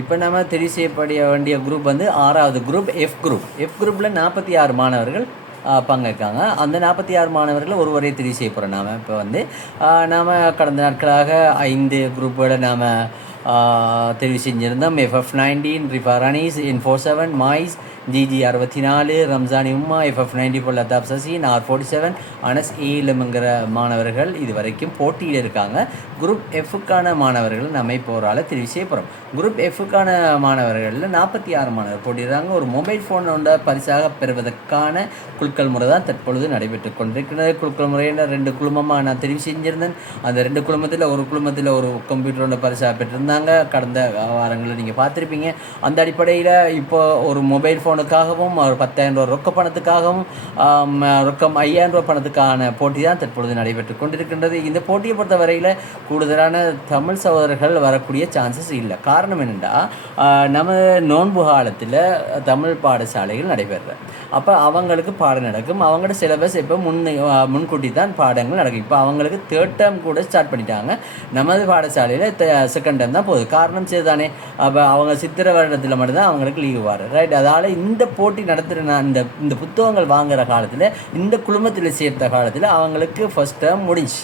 இப்போ நம்ம தெரிவு செய்யப்பட வேண்டிய குரூப் வந்து 6வது குரூப் எஃப் குரூப். எஃப் குரூப்பில் 46 மாணவர்கள் பங்கேற்காங்க. அந்த 46 மாணவர்கள் ஒருவரை தெரிவு செய்ய போகிறோம். நாம் இப்போ வந்து நாம் கடந்த நாட்களாக 5 குரூப்புகளை நாம் தெரிவு செஞ்சுருந்தோம். FF19 ரிஃபார் அனீஸ், N47 மாய்ஸ், ஜிஜி 64, ரம்ஜானி உம்மா, FF94 லதாப் சசீன், R47 அனஸ் ஏலம்ங்கிற மாணவர்கள் இது வரைக்கும் போட்டியில் இருக்காங்க. குரூப் எஃப்க்கான மாணவர்கள் நம்ம இப்போ ஒரு ஆளை தெரிவு செய்ய போகிறோம். குரூப் எஃப்க்கான மாணவர்களில் 46 மாணவர் போட்டிடுறாங்க. ஒரு மொபைல் ஃபோன் ஒன்றை பரிசாக பெறுவதற்கான குழுக்கள் முறை தான் தற்பொழுது நடைபெற்று கொண்டிருக்கிறது. குழுக்கள் முறையில் 2 குழுமமாக நான் தெரிவு செஞ்சுருந்தேன். அந்த 2 குழுமத்தில் ஒரு கம்ப்யூட்டர் ஒன்று பரிசாக பெற்றிருந்தாங்க. கடந்த வாரங்களில் நீங்கள் பார்த்துருப்பீங்க. அந்த அடிப்படையில் இப்போ ஒரு மொபைல் ஃபோனுக்காகவும் ஒரு 10,000 ரூபா ரொக்க பணத்துக்காகவும் ரொக்கம் 5,000 ரூபா பணத்துக்கான போட்டி தான் தற்பொழுது நடைபெற்று கொண்டிருக்கின்றது. இந்த போட்டியை பொறுத்த வரையில் கூடுதலான தமிழ் சகோதரர்கள் வரக்கூடிய சான்சஸ் இல்லை. காரணம் என்னென்னா, நம்ம நோன்பு காலத்தில் தமிழ் பாடசாலைகள் நடைபெறுறது. அப்போ அவங்களுக்கு பாடம் நடக்கும். அவங்களோட சிலபஸ் இப்போ முன்கூட்டி தான் பாடங்கள் நடக்கும். இப்போ அவங்களுக்கு 3rd term கூட ஸ்டார்ட் பண்ணிட்டாங்க. நமது பாடசாலையில் 2nd term தான் போகுது. காரணம் சரிதானே. அப்போ அவங்க சித்திரை வருடத்தில் மட்டும்தான் அவங்களுக்கு லீவு வரும், ரைட்? அதனால் இந்த போட்டி நடத்துகிற இந்த புத்தகங்கள் வாங்குகிற காலத்தில், இந்த குழுமத்தில் சேர்த்த காலத்தில் அவங்களுக்கு 1st term முடிஞ்சு.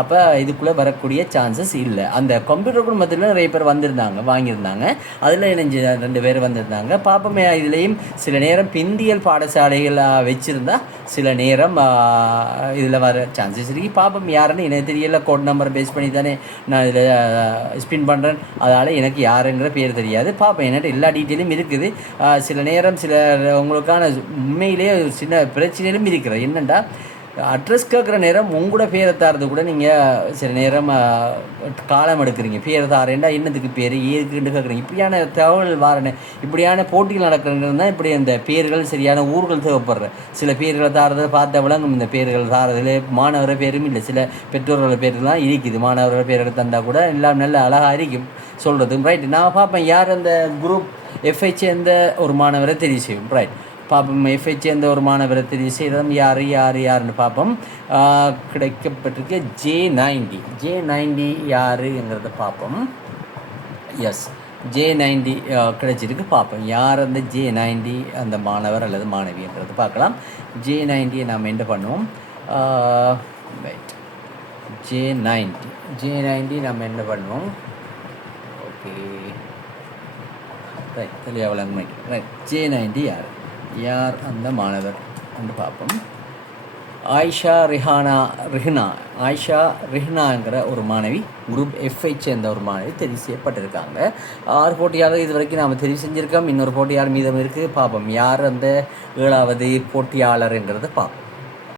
அப்போ இதுக்குள்ளே வரக்கூடிய சான்சஸ் இல்லை. அந்த கம்ப்யூட்டர் குடும்பத்தில் நிறைய பேர் வாங்கியிருந்தாங்க. அதில் இணைஞ்சு 2 பேர் வந்திருந்தாங்க. பார்ப்போமே, இதுலேயும் சில நேரம் பிந்தியல் பாடசாலைகள் வச்சுருந்தா சில நேரம் இதில் வர சான்சஸ் இருக்குது. பார்ப்போம் யாருன்னு எனக்கு தெரியல. கோட் நம்பர் பேஸ் பண்ணி தானே நான் இதில் ஸ்பின் பண்ணுறேன். அதனால் எனக்கு யாருங்கிற பேர் தெரியாது. பார்ப்போம், என்கிட்ட எல்லா டீட்டெயிலும் இருக்குது. சில நேரம் சில உங்களுக்கான உண்மையிலேயே சின்ன பிரச்சனையிலும் இருக்கிறது. என்னென்னா, அட்ரஸ் கேட்குற நேரம் உங்களோட பேரை தாரது கூட நீங்கள் சில நேரம் காலம் எடுக்கிறீங்க. பேரை தாரேன்டா என்னதுக்கு பேர் ஏற்குன்னு கேட்குறீங்க. இப்படியான தகவல் வாரனே இப்படியான போட்டிகள் நடக்கிறது தான் இப்படி அந்த பேர்கள் சரியான ஊர்கள் தேவைப்படுற சில பேர்களை தாரதை பார்த்த விளங்கும். இந்த பேர்கள் தாரதில் மாணவர பேரும் இல்லை, சில பெற்றோர்களோட பேர்கள்லாம் இருக்குது. மாணவரோட பேர்கள் தந்தால் கூட எல்லாம் நல்ல அழகாக இருக்கும் சொல்கிறது, ரைட்? நான் பார்ப்பேன் யார் அந்த குரூப் எஃப்ஐ சேர்ந்த ஒரு மாணவரை தெரிவு செய்யும், ரைட்? பார்ப்போம். எஃப்ஐ சேர்ந்த ஒரு மாணவரை தெரிவு செய்தோம். யாருன்னு பார்ப்போம். கிடைக்கப்பட்டிருக்கு J90 யாருங்கிறத பார்ப்போம். எஸ், J90 கிடைச்சிருக்கு. பார்ப்போம் யார் அந்த J90 அந்த மாணவர் அல்லது மாணவின்றது பார்க்கலாம். J90 நாம் என்ன பண்ணுவோம், ரைட்? J90 நாம் என்ன பண்ணுவோம், ஓகே, ரைட்? தெளிவாக விளங்க, ரைட்? J90 யார் அந்த மாணவர் என்று பார்ப்போம். ஆயிஷா ரிஹ்னாங்கிற ஒரு மாணவி, குரூப் எஃப்ஐ சேர்ந்த ஒரு மாணவி தெரிவு செய்யப்பட்டிருக்காங்க. 6 போட்டியாளர் இது வரைக்கும் நாம் தெரிவு செஞ்சுருக்கோம். இன்னொரு போட்டியாளர் மீதம் இருக்குது. பார்ப்போம் யார் அந்த 7வது போட்டியாளருங்கிறத பார்ப்போம்.